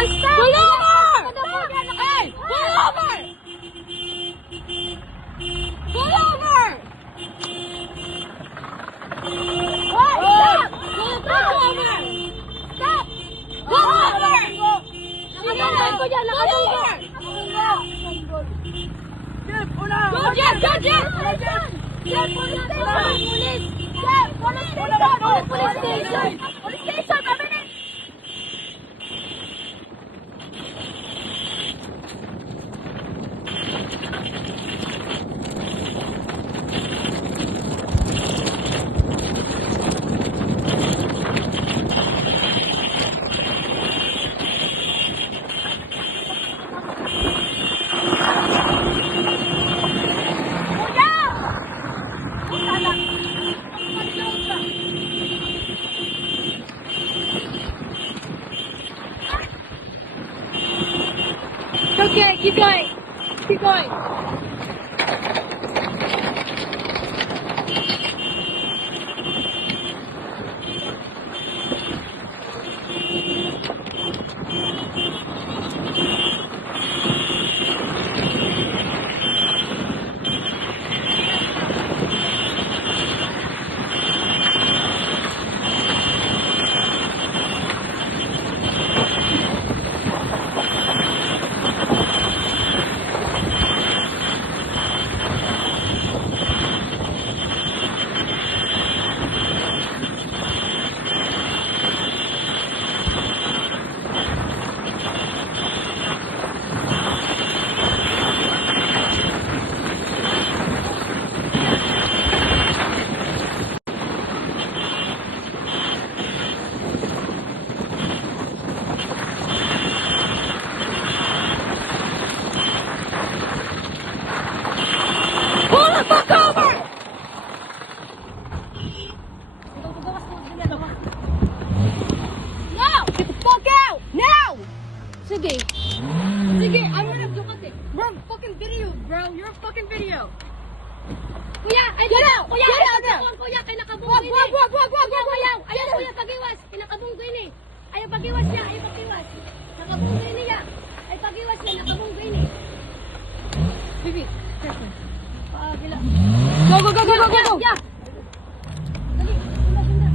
Stop! Pull over! Hey! Pull over! Pull over! What? Stop! Pull over! Stop! Pull over! Nakatungkol ko dyan! Nakatungkol! Jeff, una! Go, Jeff! Go, Jeff! Jeff, police station! Police! Jeff, police station! Police station! Police station! Kami! Okay, keep going. Keep going. Sige. Sige, I'm gonna do it. Bro, fucking video, bro. You're a fucking video. Kuya, ay get out! Kuya, get out there! Kuya, kay nakabunggo ini. Wag. Kuya, ayaw kuya pagiwas. Kinakabunggo ini. Ayaw pagiwas niya, ayaw pagiwas. Nakabunggo ini niya. Ay pagiwas niya, nakabunggo ini. Bibi, careful. Gila. Go. Yeah. Dali, sunda.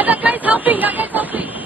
That guy's helping.